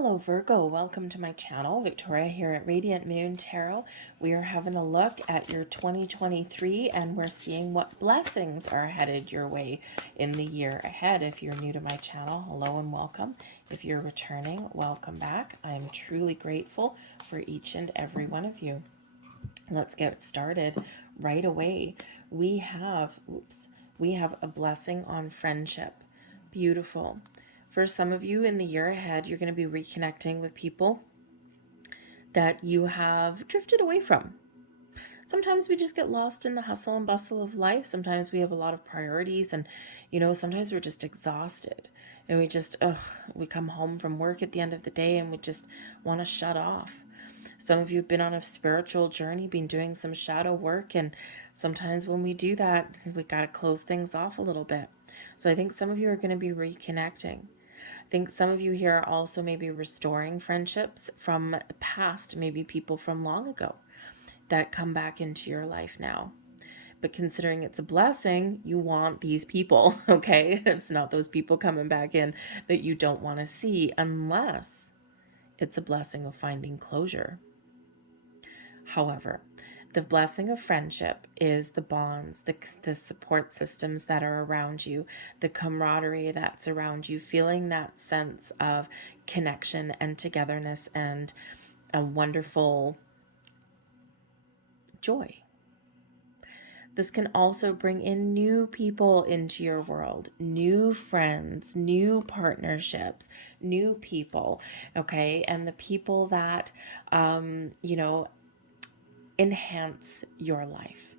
Hello Virgo, welcome to my channel. Victoria here at Radiant Moon Tarot. We are having a look at your 2023 and we're seeing what blessings are headed your way in the year ahead. If you're new to my channel, hello and welcome. If you're returning, welcome back. I'm truly grateful for each and every one of you. Let's get started right away. We have a blessing on friendship. Beautiful. For some of you in the year ahead, you're going to be reconnecting with people that you have drifted away from. Sometimes we just get lost in the hustle and bustle of life. Sometimes we have a lot of priorities and, sometimes we're just exhausted and we come home from work at the end of the day and we just want to shut off. Some of you have been on a spiritual journey, been doing some shadow work, and sometimes when we do that, we got to close things off a little bit. So I think some of you are going to be reconnecting. I think some of you here are also maybe restoring friendships from the past, maybe people from long ago that come back into your life now. But considering it's a blessing, you want these people, okay? It's not those people coming back in that you don't want to see unless it's a blessing of finding closure. However, the blessing of friendship is the bonds, the support systems that are around you, the camaraderie that's around you, feeling that sense of connection and togetherness and a wonderful joy. This can also bring in new people into your world, new friends, new partnerships, new people, okay? And the people that, enhance your life.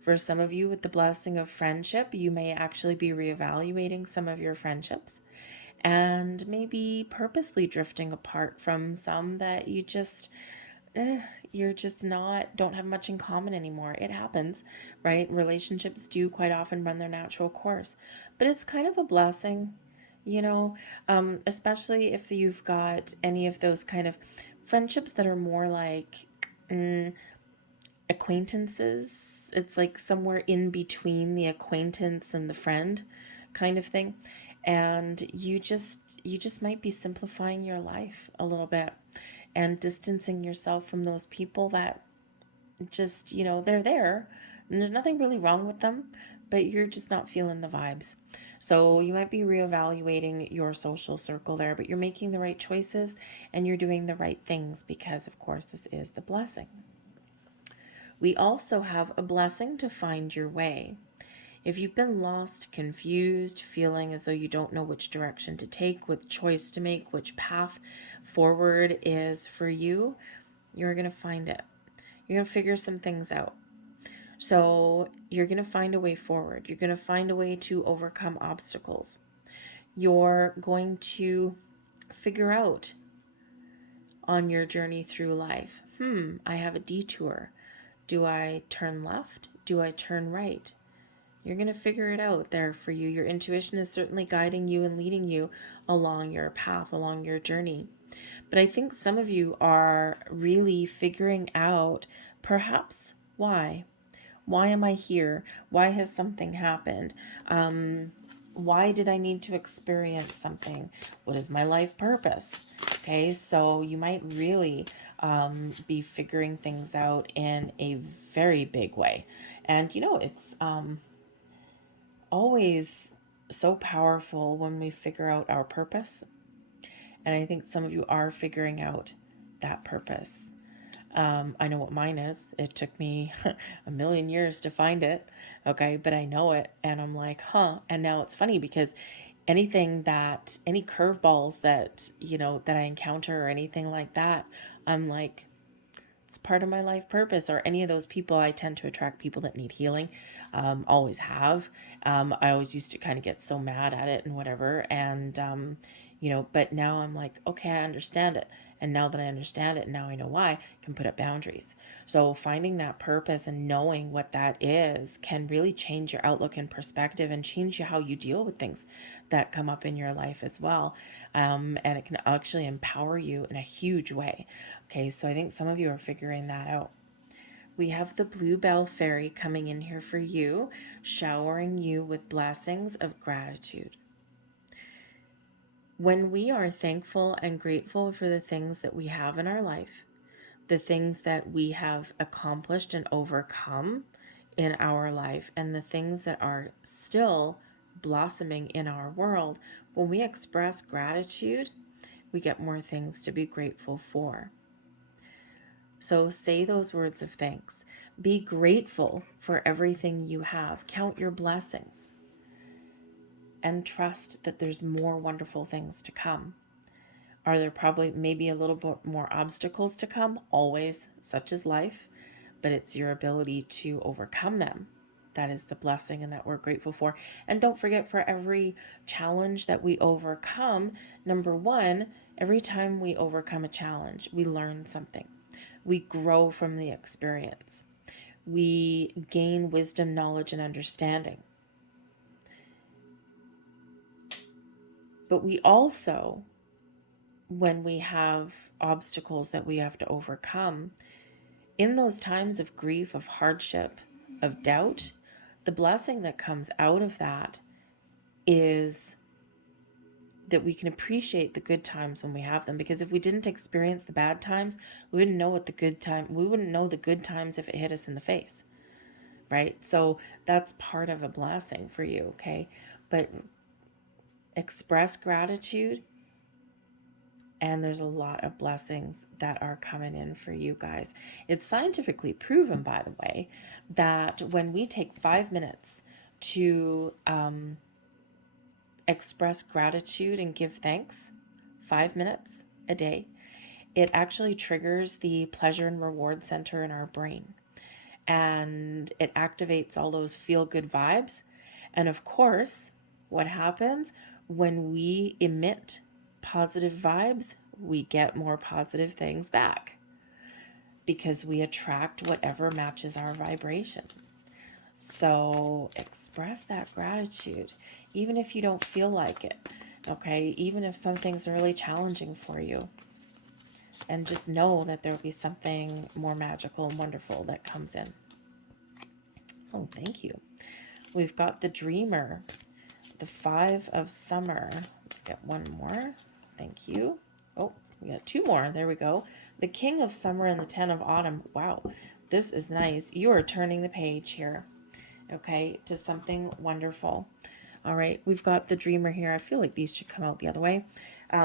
For some of you with the blessing of friendship, you may actually be reevaluating some of your friendships and maybe purposely drifting apart from some that you're just don't have much in common anymore. It happens, right? Relationships do quite often run their natural course, but it's kind of a blessing, especially if you've got any of those kind of friendships that are more like acquaintances. It's like somewhere in between the acquaintance and the friend kind of thing. And you just might be simplifying your life a little bit and distancing yourself from those people that just, they're there and there's nothing really wrong with them, but you're just not feeling the vibes. So you might be reevaluating your social circle there, but you're making the right choices and you're doing the right things because, of course, this is the blessing. We also have a blessing to find your way. If you've been lost, confused, feeling as though you don't know which direction to take, which choice to make, which path forward is for you, you're going to find it. You're going to figure some things out. So you're going to find a way forward. You're going to find a way to overcome obstacles. You're going to figure out on your journey through life, I have a detour. Do I turn left? Do I turn right? You're going to figure it out there for you. Your intuition is certainly guiding you and leading you along your path, along your journey. But I think some of you are really figuring out perhaps why. Why am I here? Why has something happened? Why did I need to experience something? What is my life purpose? Okay, so you might really be figuring things out in a very big way. And it's always so powerful when we figure out our purpose. And I think some of you are figuring out that purpose. I know what mine is. It took me a million years to find it. Okay. But I know it. And I'm like, huh. And now it's funny because any curveballs that, that I encounter or anything like that, I'm like, it's part of my life purpose. Or any of those people, I tend to attract people that need healing. Always have. I always used to kind of get so mad at it and whatever. And, but now I'm like, okay, I understand it. And now that I understand it, now I know why, I can put up boundaries. So finding that purpose and knowing what that is can really change your outlook and perspective and change how you deal with things that come up in your life as well. And it can actually empower you in a huge way. Okay, so I think some of you are figuring that out. We have the Bluebell Fairy coming in here for you, showering you with blessings of gratitude. When we are thankful and grateful for the things that we have in our life, the things that we have accomplished and overcome in our life, and the things that are still blossoming in our world, when we express gratitude, we get more things to be grateful for. So say those words of thanks. Be grateful for everything you have. Count your blessings and trust that there's more wonderful things to come. Are there probably maybe a little bit more obstacles to come? Always, such is life, but it's your ability to overcome them. That is the blessing and that we're grateful for. And don't forget, for every challenge that we overcome, number one, every time we overcome a challenge, we learn something. We grow from the experience. We gain wisdom, knowledge, and understanding. But we also, when we have obstacles that we have to overcome, in those times of grief, of hardship, of doubt, the blessing that comes out of that is that we can appreciate the good times when we have them. Because if we didn't experience the bad times, we wouldn't know we wouldn't know the good times if it hit us in the face, right? So that's part of a blessing for you, okay? But express gratitude, and there's a lot of blessings that are coming in for you guys. It's scientifically proven, by the way, that when we take 5 minutes to express gratitude and give thanks, 5 minutes a day, it actually triggers the pleasure and reward center in our brain. And it activates all those feel-good vibes. And of course, what happens when we emit positive vibes? We get more positive things back because we attract whatever matches our vibration. So express that gratitude, even if you don't feel like it, okay? Even if some things are really challenging for you. And just know that there'll be something more magical and wonderful that comes in. Oh, thank you. We've got the Dreamer, the 5 of Summer. Let's get one more. Thank you. Oh, we got 2 more. There we go. The King of Summer and the 10 of Autumn. Wow, this is nice. You are turning the page here, okay, to something wonderful. All right, we've got the Dreamer here. I feel like these should come out the other way.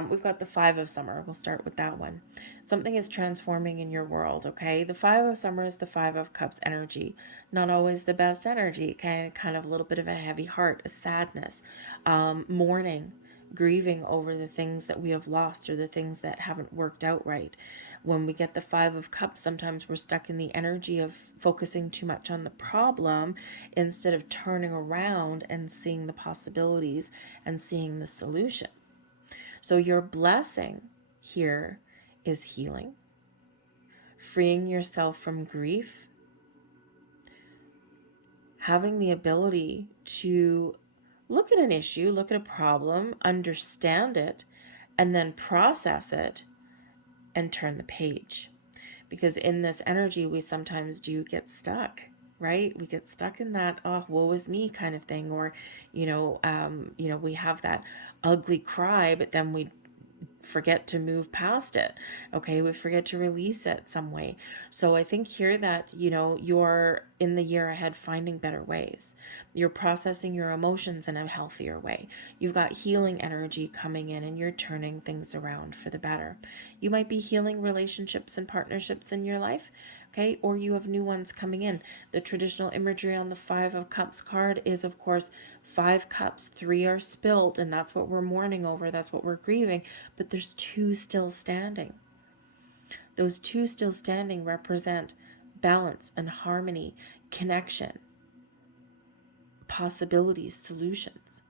We've got the 5 of Summer. We'll start with that one. Something is transforming in your world, okay? The 5 of Summer is the 5 of Cups energy. Not always the best energy, kind of a little bit of a heavy heart, a sadness, mourning, grieving over the things that we have lost or the things that haven't worked out right. When we get the 5 of Cups, sometimes we're stuck in the energy of focusing too much on the problem instead of turning around and seeing the possibilities and seeing the solution. So your blessing here is healing, freeing yourself from grief, having the ability to look at an issue, look at a problem, understand it, and then process it and turn the page. Because in this energy, we sometimes do get stuck, right? We get stuck in that, oh, woe is me kind of thing. Or, we have that ugly cry, but then we forget to move past it. Okay, we forget to release it some way. So I think here that, you're in the year ahead finding better ways. You're processing your emotions in a healthier way. You've got healing energy coming in and you're turning things around for the better. You might be healing relationships and partnerships in your life. Okay, or you have new ones coming in. The traditional imagery on the 5 of Cups card is, of course, 5 cups, 3 are spilled, and that's what we're mourning over, that's what we're grieving, but there's 2 still standing. Those 2 still standing represent balance and harmony, connection, possibilities, solutions.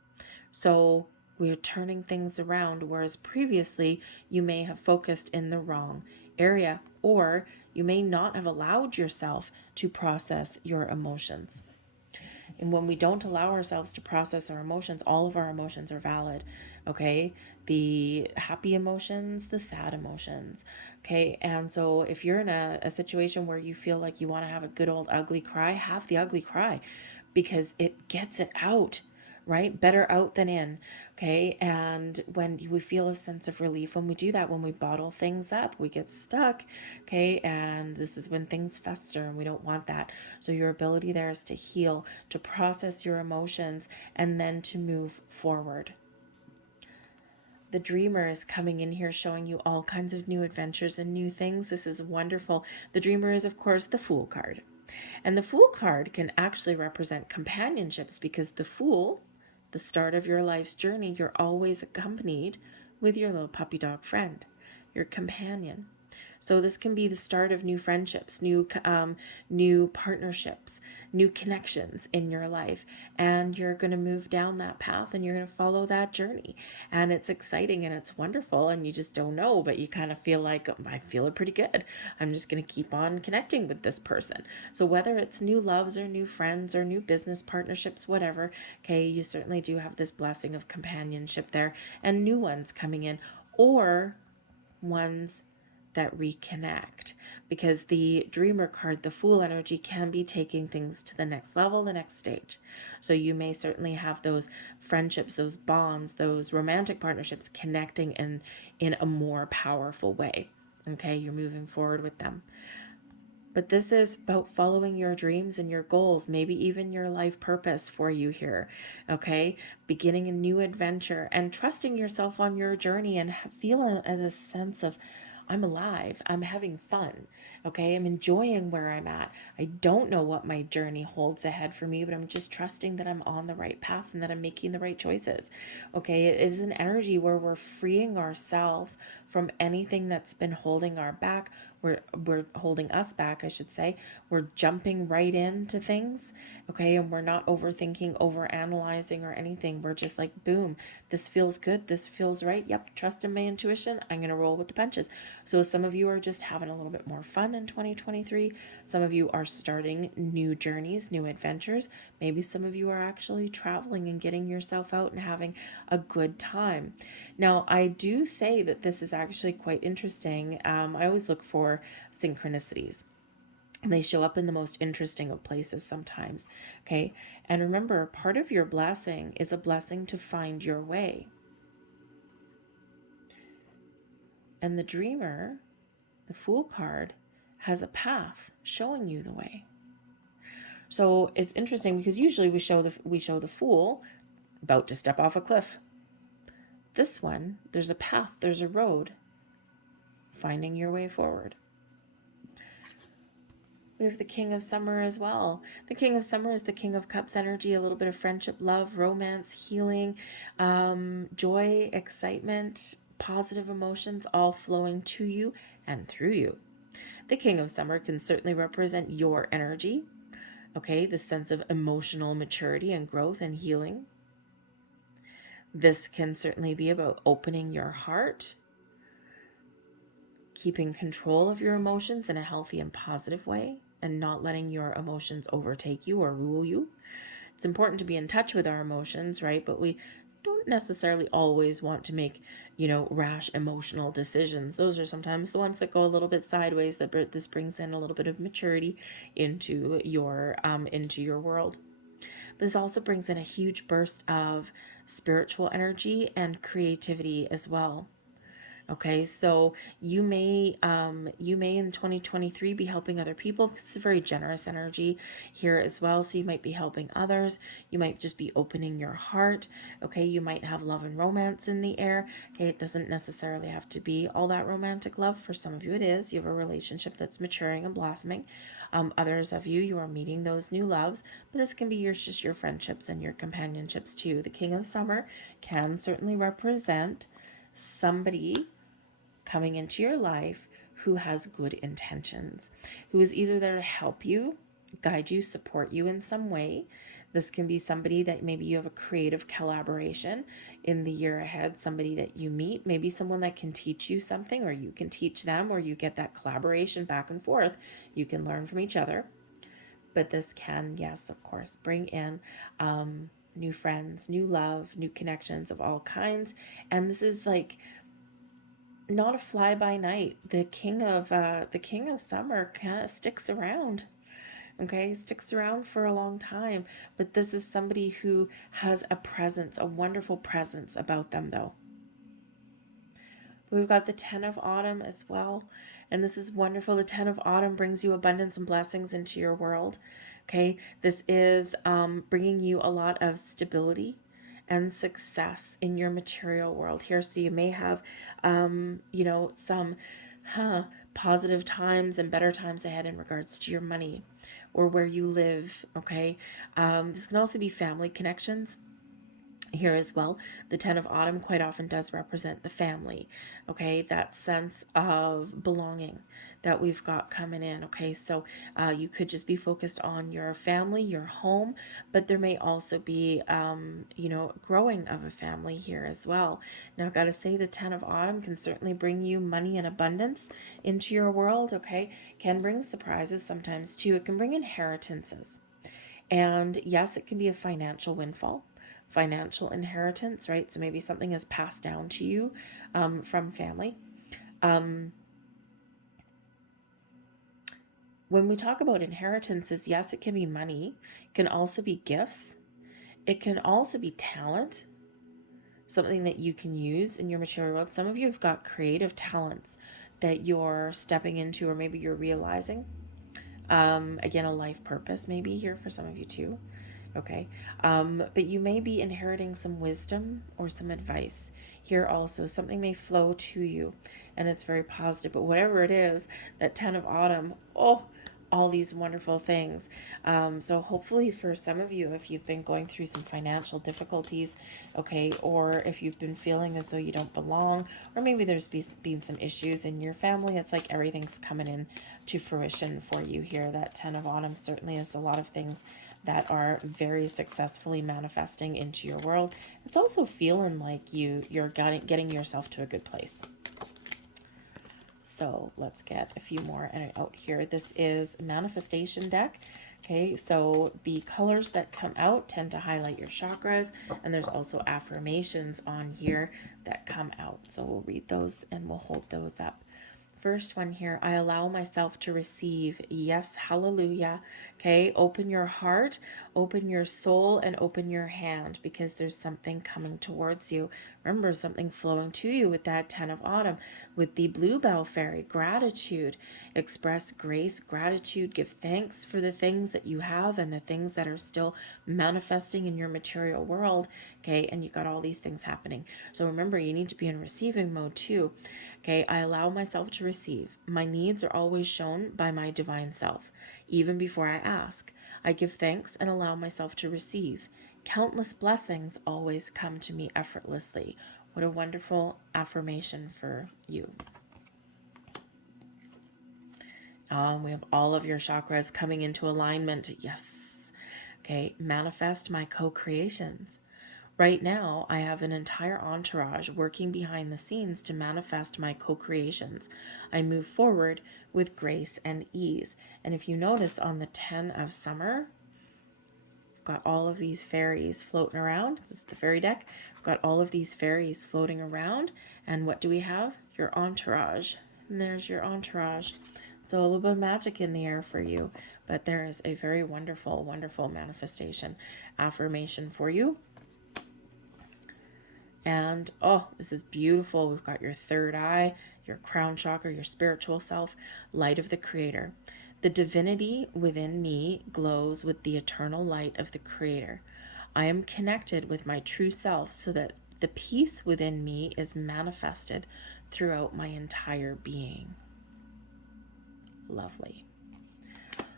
So we're turning things around, whereas previously you may have focused in the wrong area, or you may not have allowed yourself to process your emotions. And when we don't allow ourselves to process our emotions, all of our emotions are valid, okay? The happy emotions, the sad emotions, okay? And so if you're in a situation where you feel like you want to have a good old ugly cry, have the ugly cry, because it gets it out, right? Better out than in, okay? And when we feel a sense of relief when we do that, when we bottle things up, we get stuck, okay? And this is when things fester and we don't want that. So your ability there is to heal, to process your emotions, and then to move forward. The dreamer is coming in here showing you all kinds of new adventures and new things. This is wonderful. The dreamer is, of course, the Fool card. And the Fool card can actually represent companionships, because the Fool, the start of your life's journey, you're always accompanied with your little puppy dog friend, your companion. So this can be the start of new friendships, new partnerships, new connections in your life, and you're going to move down that path and you're going to follow that journey. And it's exciting and it's wonderful, and you just don't know, but you kind of feel like, I feel it pretty good. I'm just going to keep on connecting with this person. So whether it's new loves or new friends or new business partnerships, whatever, okay, you certainly do have this blessing of companionship there, and new ones coming in, or ones that reconnect, because the dreamer card, the Fool energy, can be taking things to the next level, the next stage. So you may certainly have those friendships, those bonds, those romantic partnerships connecting in a more powerful way. Okay, you're moving forward with them. But this is about following your dreams and your goals, maybe even your life purpose for you here, okay? Beginning a new adventure and trusting yourself on your journey and feeling a sense of, I'm alive, I'm having fun, okay? I'm enjoying where I'm at. I don't know what my journey holds ahead for me, but I'm just trusting that I'm on the right path and that I'm making the right choices, okay? It is an energy where we're freeing ourselves from anything that's been holding our back. We're holding us back, I should say. We're jumping right into things, okay? And we're not overthinking, overanalyzing, or anything. We're just like, boom, this feels good, this feels right. Yep, trust in my intuition. I'm gonna roll with the punches. So some of you are just having a little bit more fun in 2023. Some of you are starting new journeys, new adventures. Maybe some of you are actually traveling and getting yourself out and having a good time. Now, I do say that this is actually quite interesting. I always look for synchronicities. They show up in the most interesting of places sometimes, okay? And remember, part of your blessing is a blessing to find your way. And the dreamer, the Fool card, has a path showing you the way. So it's interesting because usually we show the Fool about to step off a cliff. This one, there's a path, there's a road, finding your way forward. We have the King of Summer as well. The King of Summer is the King of Cups energy, a little bit of friendship, love, romance, healing, joy, excitement, positive emotions, all flowing to you and through you. The King of Summer can certainly represent your energy, okay, the sense of emotional maturity and growth and healing. This can certainly be about opening your heart, keeping control of your emotions in a healthy and positive way, and not letting your emotions overtake you or rule you. It's important to be in touch with our emotions, right? But we don't necessarily always want to make, rash emotional decisions. Those are sometimes the ones that go a little bit sideways. This brings in a little bit of maturity into your world. But this also brings in a huge burst of spiritual energy and creativity as well. Okay, so you may in 2023 be helping other people, because it's a very generous energy here as well. So you might be helping others. You might just be opening your heart. Okay, you might have love and romance in the air. Okay, it doesn't necessarily have to be all that romantic love. For some of you it is. You have a relationship that's maturing and blossoming. Others of you are meeting those new loves, but this can be just your friendships and your companionships too. The King of Summer can certainly represent somebody coming into your life who has good intentions, who is either there to help you, guide you, support you in some way. This can be somebody that maybe you have a creative collaboration in the year ahead, somebody that you meet, maybe someone that can teach you something, or you can teach them, or you get that collaboration back and forth. You can learn from each other. But this can, yes, of course, bring in new friends, new love, new connections of all kinds. And this is like not a fly by night. The king of summer kind of sticks around. Okay, sticks around for a long time, but this is somebody who has a presence, a wonderful presence about them though. We've got the 10 of Autumn as well, and this is wonderful. The 10 of Autumn brings you abundance and blessings into your world. Okay, this is bringing you a lot of stability and success in your material world here. So you may have, you know, some positive times and better times ahead in regards to your money or where you live. Okay, this can also be family connections here as well. The 10 of Autumn quite often does represent the family, okay, that sense of belonging that we've got coming in. Okay, so you could just be focused on your family, your home, but there may also be you know, growing of a family here as well. Now I've got to say the 10 of Autumn can certainly bring you money and abundance into your world. Okay, can bring surprises sometimes too. It can bring inheritances, and yes, it can be a financial windfall, financial inheritance, right? So maybe something is passed down to you from family. When we talk about inheritances, yes, it can be money. It can also be gifts. It can also be talent, something that you can use in your material world. Some of you have got creative talents that you're stepping into, or maybe you're realizing. Again, a life purpose maybe here for some of you too. Okay, but you may be inheriting some wisdom or some advice here also. Something may flow to you and it's very positive, but whatever it is, that 10 of Autumn, oh, all these wonderful things. So hopefully for some of you, if you've been going through some financial difficulties, okay, or if you've been feeling as though you don't belong, or maybe there's been some issues in your family, it's like everything's coming in to fruition for you here. That 10 of Autumn certainly is a lot of things that are very successfully manifesting into your world. It's also feeling like you're getting yourself to a good place. So let's get a few more out here. This is a manifestation deck. Okay, so the colors that come out tend to highlight your chakras, and there's also affirmations on here that come out. So we'll read those and we'll hold those up. First one here, I allow myself to receive. Yes, hallelujah. Okay, open your heart, open your soul, and open your hand, because there's something coming towards you. Remember, something flowing to you with that 10 of Autumn, with the bluebell fairy. Gratitude. Express grace, gratitude, give thanks for the things that you have and the things that are still manifesting in your material world. Okay, and you got all these things happening. So remember, you need to be in receiving mode too. Okay, I allow myself to receive. My needs are always shown by my divine self. Even before I ask, I give thanks and allow myself to receive. Countless blessings always come to me effortlessly. What a wonderful affirmation for you. We have all of your chakras coming into alignment. Yes. Okay, manifest my co-creations. Right now, I have an entire entourage working behind the scenes to manifest my co-creations. I move forward with grace and ease. And if you notice on the 10 of Summer, I've got all of these fairies floating around. This is the fairy deck. I've got all of these fairies floating around. And what do we have? Your entourage. And there's your entourage. So a little bit of magic in the air for you. But there is a very wonderful, wonderful manifestation affirmation for you. And oh, this is beautiful. We've got your third eye, your crown chakra, your spiritual self, light of the creator. The divinity within me glows with the eternal light of the creator. I am connected with my true self so that the peace within me is manifested throughout my entire being. Lovely.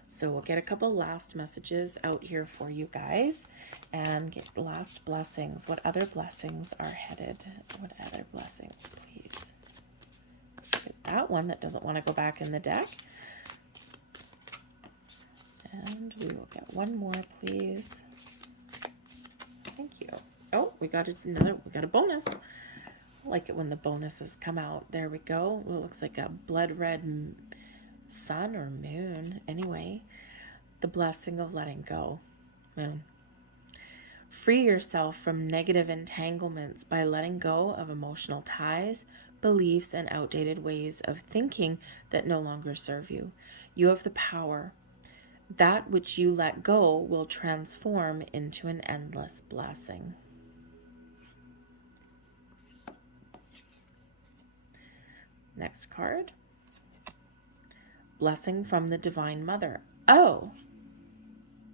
So we'll get a couple last messages out here for you guys and get last blessings. What other blessings are headed? What other blessings, please? Get that one that doesn't want to go back in the deck. And we will get one more, please. Thank you. Oh, we got a bonus. I like it when the bonuses come out. There we go. It looks like a blood red sun or moon. Anyway, the blessing of letting go. Moon. Free yourself from negative entanglements by letting go of emotional ties, beliefs, and outdated ways of thinking that no longer serve you. You have the power That which you let go will transform into an endless blessing. Next card. Blessing from the Divine Mother. Oh,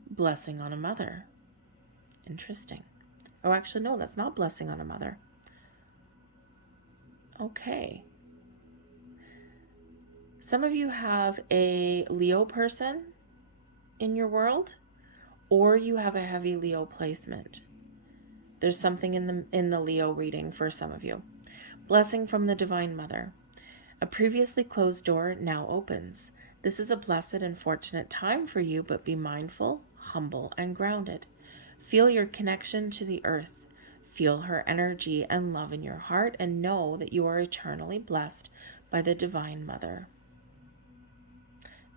blessing on a mother. Interesting. Oh, actually, no, that's not blessing on a mother. Okay. Some of you have a Leo person in your world, or you have a heavy Leo placement. There's something in the Leo reading for some of you. Blessing from the Divine Mother. A previously closed door now opens. This is a blessed and fortunate time for you, but be mindful, humble, and grounded. Feel your connection to the earth. Feel her energy and love in your heart, and know that you are eternally blessed by the Divine Mother.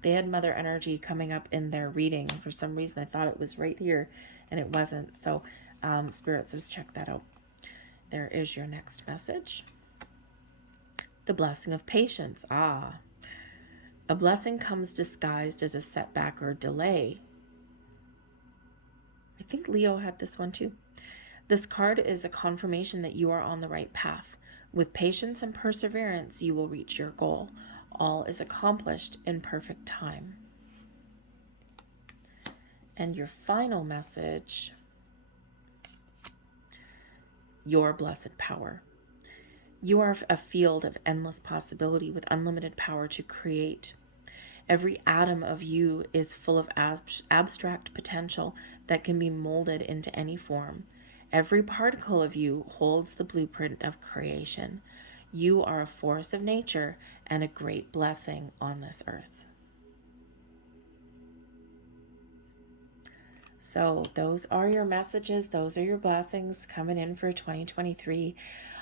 They had mother energy coming up in their reading. For some reason, I thought it was right here, and it wasn't. So Spirit says, check that out. There is your next message. The blessing of patience. A blessing comes disguised as a setback or delay. I think Leo had this one too. This card is a confirmation that you are on the right path. With patience and perseverance, you will reach your goal. All is accomplished in perfect time. And your final message, your blessed power. You are a field of endless possibility with unlimited power to create. Every atom of you is full of abstract potential that can be molded into any form. Every particle of you holds the blueprint of creation. You are a force of nature and a great blessing on this earth. So those are your messages. Those are your blessings coming in for 2023.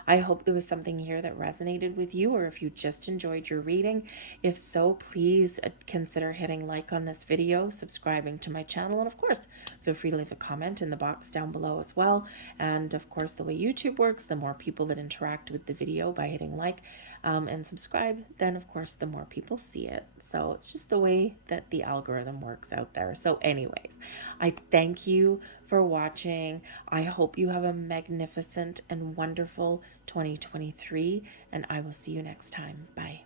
I hope there was something here that resonated with you, or if you just enjoyed your reading. If so, please consider hitting like on this video, subscribing to my channel, and of course, feel free to leave a comment in the box down below as well. And of course, the way YouTube works, the more people that interact with the video by hitting like and subscribe, then of course, the more people see it. So it's just the way that the algorithm works out there. So anyways, I thank you for watching. I hope you have a magnificent and wonderful 2023, and I will see you next time. Bye.